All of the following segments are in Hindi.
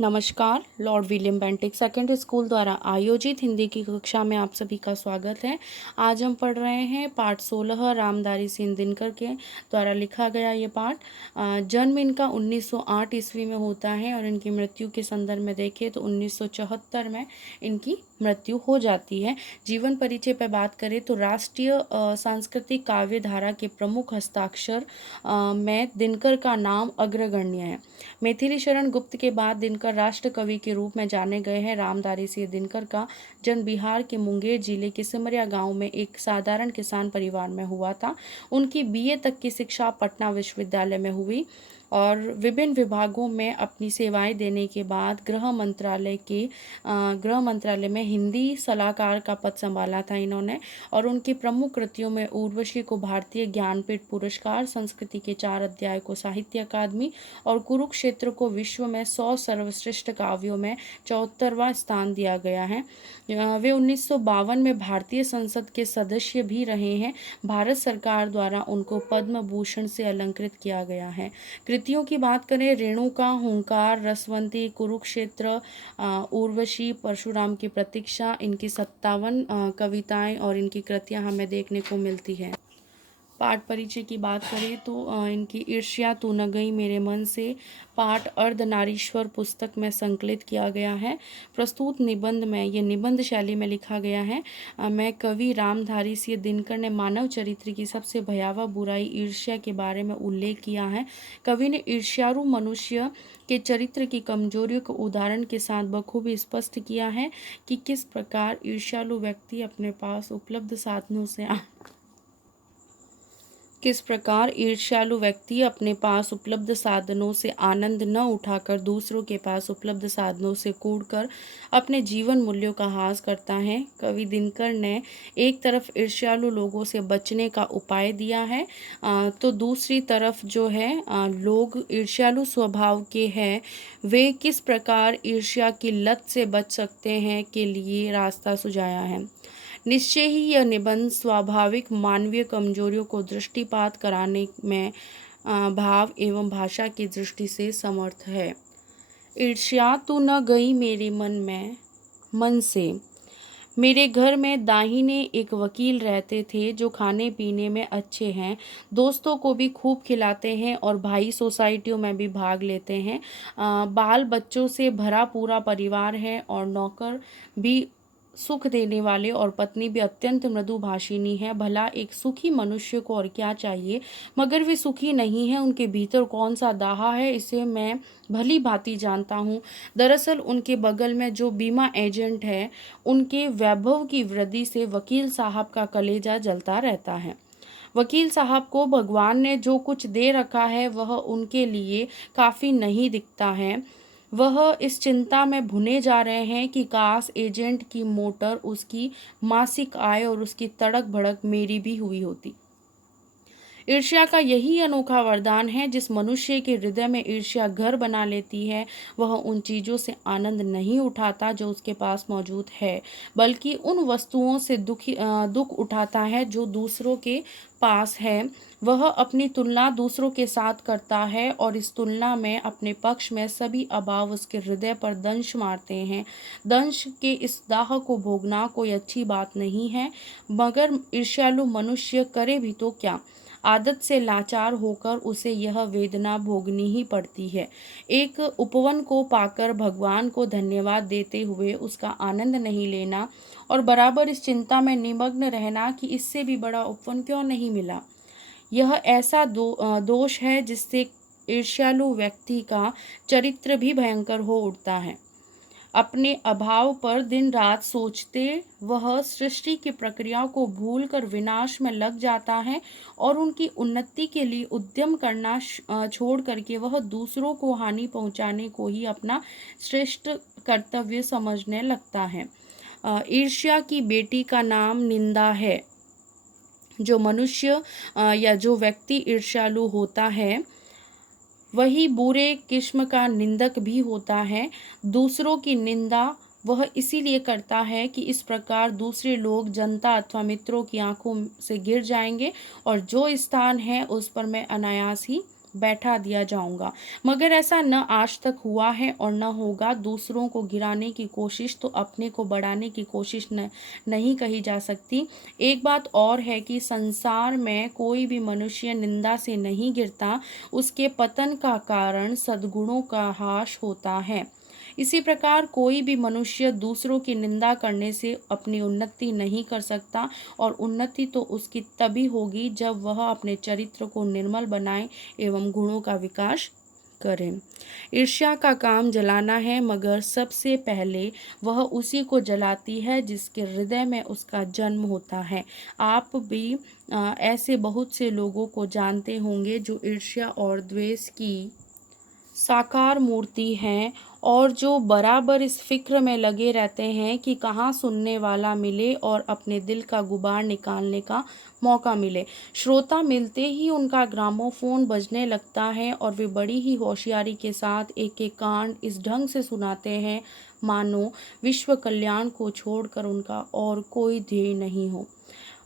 नमस्कार। Lord William Bentinck secondary school द्वारा आयोजित हिंदी की कक्षा में आप सभी का स्वागत है। आज हम पढ़ रहे हैं पाठ 16 रामधारी सिंह दिनकर के द्वारा लिखा गया ये पाठ। जन्म इनका 1908 ईस्वी में होता है और इनकी मृत्यु के संदर्भ में देखें तो 1974 में इनकी मृत्यु हो जाती है। जीवन परिचय पर बात करें तो राष्ट्रीय सांस्कृतिक काव्य धारा के प्रमुख हस्ताक्षर में दिनकर का नाम अग्रगण्य है। मैथिली शरण गुप्त के बाद दिनकर राष्ट्र कवि के रूप में जाने गए हैं। रामधारी सिंह दिनकर का जन्म बिहार के मुंगेर जिले के सिमरिया गांव में एक साधारण किसान परिवार में हुआ था। उनकी बीए तक की शिक्षा पटना विश्वविद्यालय में हुई और विभिन्न विभागों में अपनी सेवाएं देने के बाद गृह मंत्रालय में हिंदी सलाहकार का पद संभाला था इन्होंने। और उनकी प्रमुख कृतियों में उर्वशी को भारतीय ज्ञानपीठ पुरस्कार, संस्कृति के 4 अध्याय को साहित्य अकादमी और कुरुक्षेत्र को विश्व में 100 सर्वश्रेष्ठ काव्यों में 74वां स्थान दिया गया है। वे 1952 में भारतीय संसद के सदस्य भी रहे हैं। भारत सरकार द्वारा उनको पद्म भूषण से अलंकृत किया गया है। कृतियों की बात करें, रेणुका, हुंकार, रसवंती, कुरुक्षेत्र, उर्वशी, परशुराम की प्रतीक्षा, इनकी 57 कविताएं और इनकी कृतियां हमें देखने को मिलती है। पाठ परिचय की बात करें तो इनकी ईर्ष्या तू न गई मेरे मन से पाठ अर्धनारीश्वर पुस्तक में संकलित किया गया है। प्रस्तुत निबंध में, ये निबंध शैली में लिखा गया है, मैं कवि रामधारी सिंह दिनकर ने मानव चरित्र की सबसे भयावह बुराई ईर्ष्या के बारे में उल्लेख किया है। कवि ने ईर्ष्यारु मनुष्य के चरित्र की कमजोरियों को उदाहरण के साथ बखूबी स्पष्ट किया है कि किस प्रकार ईर्ष्यालु व्यक्ति अपने पास उपलब्ध साधनों से आनंद न उठाकर दूसरों के पास उपलब्ध साधनों से कूदकर अपने जीवन मूल्यों का ह्रास करता है। कवि दिनकर ने एक तरफ ईर्ष्यालु लोगों से बचने का उपाय दिया है, तो दूसरी तरफ जो है लोग ईर्ष्यालु स्वभाव के हैं, वे किस प्रकार ईर्ष्या की लत से बच सकते हैं के लिए रास्ता सुझाया है। निश्चय ही यह निबंध स्वाभाविक मानवीय कमजोरियों को दृष्टिपात कराने में भाव एवं भाषा की दृष्टि से समर्थ है। ईर्ष्या तू न गई मेरे मन से। मेरे घर में दाहिने एक वकील रहते थे जो खाने पीने में अच्छे हैं, दोस्तों को भी खूब खिलाते हैं और भाई सोसाइटियों में भी भाग लेते हैं। बाल बच्चों से भरा पूरा परिवार है और नौकर भी सुख देने वाले और पत्नी भी अत्यंत मृदुभाषिनी है। भला एक सुखी मनुष्य को और क्या चाहिए, मगर वे सुखी नहीं है। उनके भीतर कौन सा दाहा है इसे मैं भली भांति जानता हूँ। दरअसल उनके बगल में जो बीमा एजेंट है, उनके वैभव की वृद्धि से वकील साहब का कलेजा जलता रहता है। वकील साहब को भगवान ने जो कुछ दे रखा है वह उनके लिए काफ़ी नहीं दिखता है। वह इस चिंता में भुने जा रहे हैं कि काश एजेंट की मोटर, उसकी मासिक आय और उसकी तड़क भड़क मेरी भी हुई होती। ईर्ष्या का यही अनोखा वरदान है। जिस मनुष्य के हृदय में ईर्ष्या घर बना लेती है, वह उन चीज़ों से आनंद नहीं उठाता जो उसके पास मौजूद है, बल्कि उन वस्तुओं से दुख उठाता है जो दूसरों के पास है। वह अपनी तुलना दूसरों के साथ करता है और इस तुलना में अपने पक्ष में सभी अभाव उसके हृदय पर दंश मारते हैं। दंश के इस दाह को भोगना कोई अच्छी बात नहीं है, मगर ईर्ष्यालु मनुष्य करे भी तो क्या। आदत से लाचार होकर उसे यह वेदना भोगनी ही पड़ती है। एक उपवन को पाकर भगवान को धन्यवाद देते हुए उसका आनंद नहीं लेना और बराबर इस चिंता में निमग्न रहना कि इससे भी बड़ा उपवन क्यों नहीं मिला, यह ऐसा दोष है जिससे ईर्ष्यालु व्यक्ति का चरित्र भी भयंकर हो उठता है। अपने अभाव पर दिन रात सोचते वह सृष्टि की प्रक्रिया को भूलकर विनाश में लग जाता है और उनकी उन्नति के लिए उद्यम करना छोड़ करके वह दूसरों को हानि पहुंचाने को ही अपना श्रेष्ठ कर्तव्य समझने लगता है। ईर्ष्या की बेटी का नाम निंदा है। जो मनुष्य या जो व्यक्ति ईर्ष्यालु होता है, वही बुरे किस्म का निंदक भी होता है। दूसरों की निंदा वह इसीलिए करता है कि इस प्रकार दूसरे लोग, जनता अथवा मित्रों की आंखों से गिर जाएंगे और जो स्थान है उस पर मैं अनायास ही बैठा दिया जाऊंगा। मगर ऐसा न आज तक हुआ है और न होगा। दूसरों को गिराने की कोशिश तो अपने को बढ़ाने की कोशिश नहीं कही जा सकती। एक बात और है कि संसार में कोई भी मनुष्य निंदा से नहीं गिरता, उसके पतन का कारण सद्गुणों का ह्रास होता है। इसी प्रकार कोई भी मनुष्य दूसरों की निंदा करने से अपनी उन्नति नहीं कर सकता, और उन्नति तो उसकी तभी होगी जब वह अपने चरित्र को निर्मल बनाए एवं गुणों का विकास करें। ईर्ष्या का काम जलाना है, मगर सबसे पहले वह उसी को जलाती है जिसके हृदय में उसका जन्म होता है। आप भी ऐसे बहुत से लोगों को जानते होंगे जो ईर्ष्या और द्वेष की साकार मूर्ति हैं, और जो बराबर इस फ़िक्र में लगे रहते हैं कि कहाँ सुनने वाला मिले और अपने दिल का गुबार निकालने का मौका मिले। श्रोता मिलते ही उनका ग्रामोफ़ोन बजने लगता है और वे बड़ी ही होशियारी के साथ एक-एक कांड इस ढंग से सुनाते हैं मानो विश्व कल्याण को छोड़कर उनका और कोई ध्येय नहीं हो।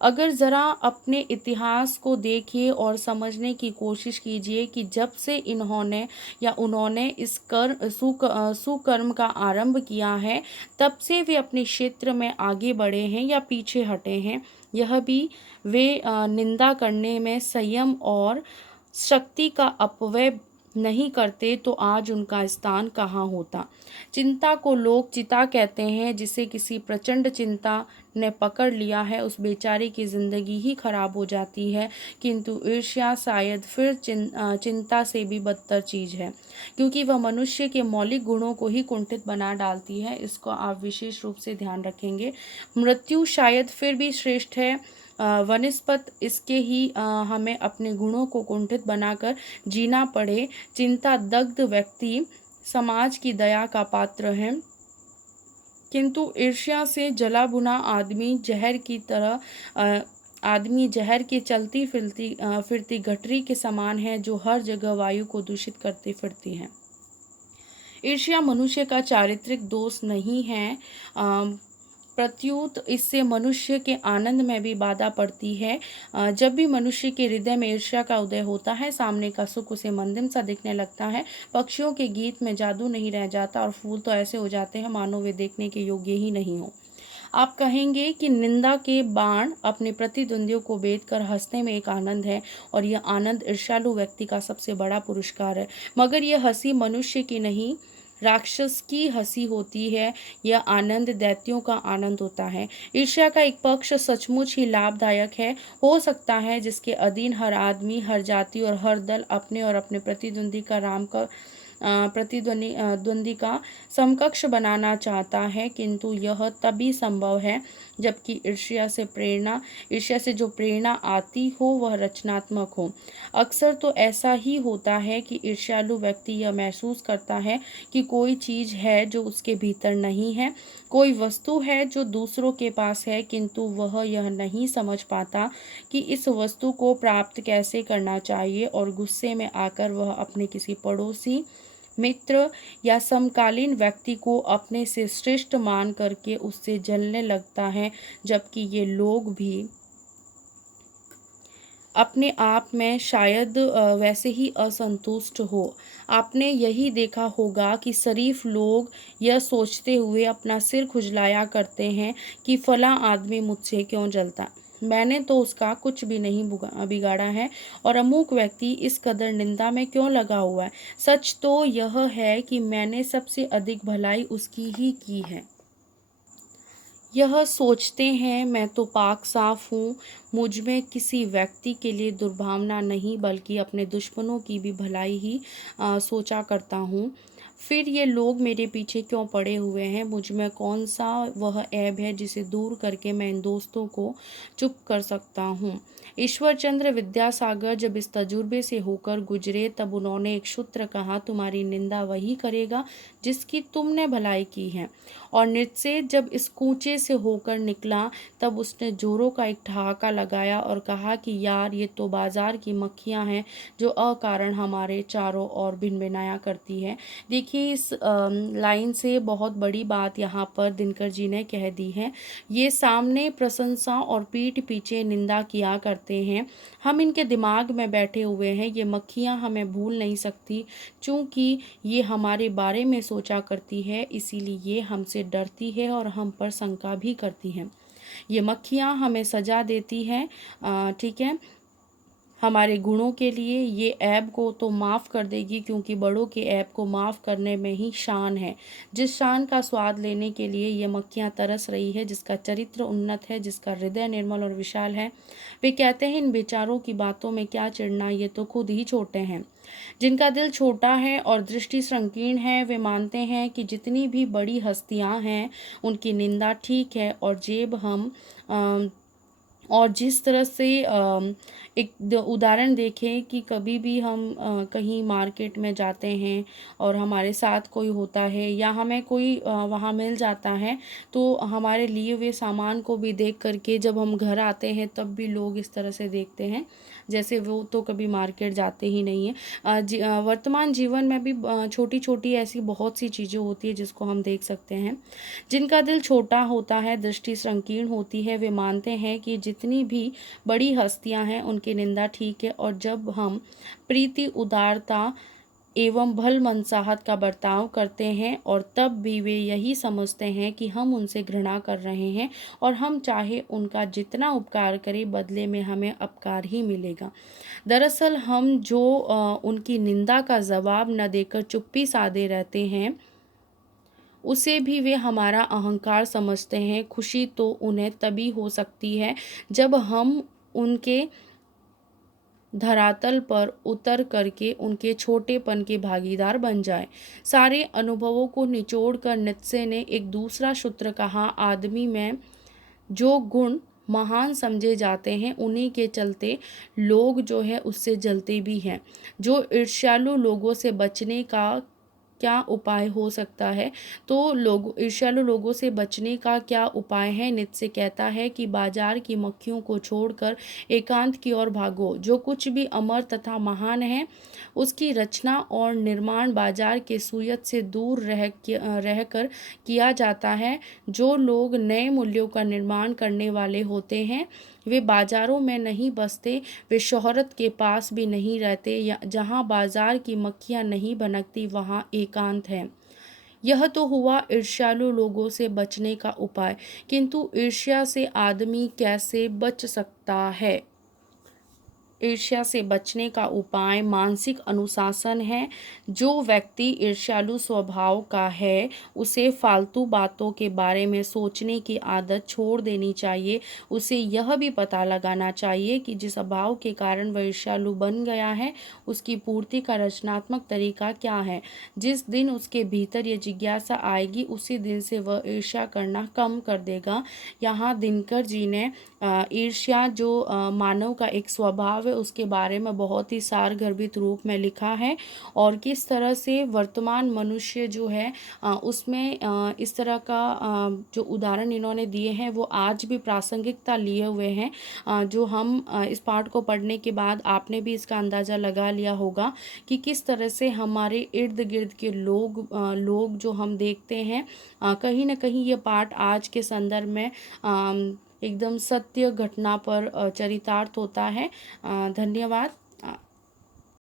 अगर ज़रा अपने इतिहास को देखिए और समझने की कोशिश कीजिए कि जब से इन्होंने या उन्होंने इस सुकर्म का आरंभ किया है, तब से वे अपने क्षेत्र में आगे बढ़े हैं या पीछे हटे हैं। यह भी वे निंदा करने में संयम और शक्ति का अपव्यय नहीं करते तो आज उनका स्थान कहाँ होता। चिंता को लोग चिता कहते हैं। जिसे किसी प्रचंड चिंता ने पकड़ लिया है, उस बेचारे की जिंदगी ही खराब हो जाती है। किंतु ईर्ष्या शायद फिर चिंता से भी बदतर चीज है, क्योंकि वह मनुष्य के मौलिक गुणों को ही कुंठित बना डालती है। इसको आप विशेष रूप से ध्यान रखेंगे। मृत्यु शायद फिर भी श्रेष्ठ है वनिस्पत इसके ही हमें अपने गुणों को कुंठित बनाकर जीना पड़े। चिंता दग्ध व्यक्ति समाज की दया का पात्र है, किंतु ईर्ष्या से जला भुना आदमी जहर की चलती फिरती गठरी के समान है, जो हर जगह वायु को दूषित करती फिरती है। ईर्ष्या मनुष्य का चारित्रिक दोष नहीं है, प्रत्युत इससे मनुष्य के आनंद में भी बाधा पड़ती है। जब भी मनुष्य के हृदय में ईर्ष्या का उदय होता है, सामने का सुख उसे मंदिर सा दिखने लगता है। पक्षियों के गीत में जादू नहीं रह जाता और फूल तो ऐसे हो जाते हैं मानो वे देखने के योग्य ही नहीं हो। आप कहेंगे कि निंदा के बाण अपने प्रतिद्वंदियों को बेध कर हंसने में एक आनंद है, और यह आनंद ईर्ष्यालु व्यक्ति का सबसे बड़ा पुरस्कार है। मगर यह हंसी मनुष्य की नहीं, राक्षस की हंसी होती है। यह आनंद दैत्यों का आनंद होता है। ईर्ष्या का एक पक्ष सचमुच ही लाभदायक है। हो सकता है जिसके अधीन हर आदमी, हर जाति और हर दल अपने और अपने प्रतिद्वंदी का द्वंद्वी का समकक्ष बनाना चाहता है, किंतु यह तभी संभव है जबकि ईर्ष्या से जो प्रेरणा आती हो वह रचनात्मक हो। अक्सर तो ऐसा ही होता है कि ईर्ष्यालु व्यक्ति यह महसूस करता है कि कोई चीज़ है जो उसके भीतर नहीं है, कोई वस्तु है जो दूसरों के पास है, किंतु वह यह नहीं समझ पाता कि इस वस्तु को प्राप्त कैसे करना चाहिए, और गुस्से में आकर वह अपने किसी पड़ोसी, मित्र या समकालीन व्यक्ति को अपने से श्रेष्ठ मान करके उससे जलने लगता है, जबकि ये लोग भी अपने आप में शायद वैसे ही असंतुष्ट हो। आपने यही देखा होगा कि शरीफ लोग यह सोचते हुए अपना सिर खुजलाया करते हैं कि फला आदमी मुझसे क्यों जलता, मैंने तो उसका कुछ भी नहीं बिगाड़ा है, और अमुक व्यक्ति इस कदर निंदा में क्यों लगा हुआ है। सच तो यह है कि मैंने सबसे अधिक भलाई उसकी ही की है। यह सोचते हैं मैं तो पाक साफ हूँ, मुझ में किसी व्यक्ति के लिए दुर्भावना नहीं बल्कि अपने दुश्मनों की भी भलाई ही सोचा करता हूँ। फिर ये लोग मेरे पीछे क्यों पड़े हुए हैं, मुझ में कौन सा वह ऐब है जिसे दूर करके मैं इन दोस्तों को चुप कर सकता हूँ। ईश्वरचंद्र विद्यासागर जब इस तजुर्बे से होकर गुजरे, तब उन्होंने एक सूत्र कहा, तुम्हारी निंदा वही करेगा जिसकी तुमने भलाई की है। और निश्चय जब इस कूचे से होकर निकला, तब उसने जोरों का एक ठहाका लगाया और कहा कि यार, ये तो बाजार की मक्खियां हैं जो अकारण हमारे चारों ओर भिनभिनाया करती है। देखिए, इस लाइन से बहुत बड़ी बात यहाँ पर दिनकर जी ने कह दी है। ये सामने प्रशंसा और पीठ पीछे निंदा किया करते करते हैं। हम इनके दिमाग में बैठे हुए हैं। ये मक्खियाँ हमें भूल नहीं सकती, चूँकि ये हमारे बारे में सोचा करती है, इसीलिए ये हमसे डरती है और हम पर शंका भी करती हैं। ये मक्खियाँ हमें सज़ा देती हैं, ठीक है, हमारे गुणों के लिए। ये ऐब को तो माफ़ कर देगी, क्योंकि बड़ों के ऐब को माफ़ करने में ही शान है। जिस शान का स्वाद लेने के लिए ये मक्खियाँ तरस रही है, जिसका चरित्र उन्नत है, जिसका हृदय निर्मल और विशाल है, वे कहते हैं इन बेचारों की बातों में क्या चिढ़ना, ये तो खुद ही छोटे हैं। जिनका दिल छोटा है और दृष्टि संकीर्ण है, वे मानते हैं कि जितनी भी बड़ी हस्तियां हैं उनकी निंदा ठीक है। और जिस तरह से एक उदाहरण देखें कि कभी भी हम कहीं मार्केट में जाते हैं और हमारे साथ कोई होता है या हमें कोई वहाँ मिल जाता है, तो हमारे लिए हुए सामान को भी देख करके जब हम घर आते हैं तब भी लोग इस तरह से देखते हैं जैसे वो तो कभी मार्केट जाते ही नहीं हैं। वर्तमान जीवन में भी छोटी छोटी ऐसी बहुत सी चीज़ें होती है जिसको हम देख सकते हैं। जिनका दिल छोटा होता है, दृष्टि संकीर्ण होती है, वे मानते हैं कि जितनी भी बड़ी हस्तियां हैं उनकी निंदा ठीक है। और जब हम प्रीति, उदारता एवं भल मनसाहत का बर्ताव करते हैं और तब भी वे यही समझते हैं कि हम उनसे घृणा कर रहे हैं और हम चाहे उनका जितना उपकार करें, बदले में हमें अपकार ही मिलेगा। दरअसल हम जो उनकी निंदा का जवाब न देकर चुप्पी साधे रहते हैं, उसे भी वे हमारा अहंकार समझते हैं। खुशी तो उन्हें तभी हो सकती है जब हम उनके धरातल पर उतर करके उनके छोटेपन के भागीदार बन जाएं। सारे अनुभवों को निचोड़ कर नीत्शे ने एक दूसरा सूत्र कहा, आदमी में जो गुण महान समझे जाते हैं उन्हीं के चलते लोग जो है उससे जलते भी हैं। जो ईर्ष्यालु लोगों से बचने का क्या उपाय हो सकता है? तो ईर्ष्यालु लोगों से बचने का क्या उपाय है? नीत्शे कहता है कि बाजार की मक्खियों को छोड़कर एकांत की ओर भागो। जो कुछ भी अमर तथा महान है उसकी रचना और निर्माण बाजार के सुयत से दूर रहकर किया जाता है। जो लोग नए मूल्यों का निर्माण करने वाले होते हैं वे बाजारों में नहीं बसते, वे शोहरत के पास भी नहीं रहते। या जहाँ बाजार की मक्खियाँ नहीं भनकती वहाँ एकांत है। यह तो हुआ ईर्ष्यालु लोगों से बचने का उपाय, किंतु ईर्ष्या से आदमी कैसे बच सकता है? ईर्ष्या से बचने का उपाय मानसिक अनुशासन है। जो व्यक्ति ईर्ष्यालु स्वभाव का है उसे फालतू बातों के बारे में सोचने की आदत छोड़ देनी चाहिए। उसे यह भी पता लगाना चाहिए कि जिस अभाव के कारण वह ईर्ष्यालु बन गया है उसकी पूर्ति का रचनात्मक तरीका क्या है। जिस दिन उसके भीतर यह जिज्ञासा आएगी उसी दिन से वह ईर्ष्या करना कम कर देगा। यहाँ दिनकर जी ने ईर्ष्या जो मानव का एक स्वभाव है उसके बारे में बहुत ही सारगर्भित रूप में लिखा है और किस तरह से वर्तमान मनुष्य जो है उसमें इस तरह का जो उदाहरण इन्होंने दिए हैं वो आज भी प्रासंगिकता लिए हुए हैं। जो हम इस पाठ को पढ़ने के बाद आपने भी इसका अंदाज़ा लगा लिया होगा कि किस तरह से हमारे इर्द गिर्द के लोग जो हम देखते हैं, कहीं ना कहीं ये पाठ आज के संदर्भ में एकदम सत्य घटना पर चरितार्थ होता है। धन्यवाद।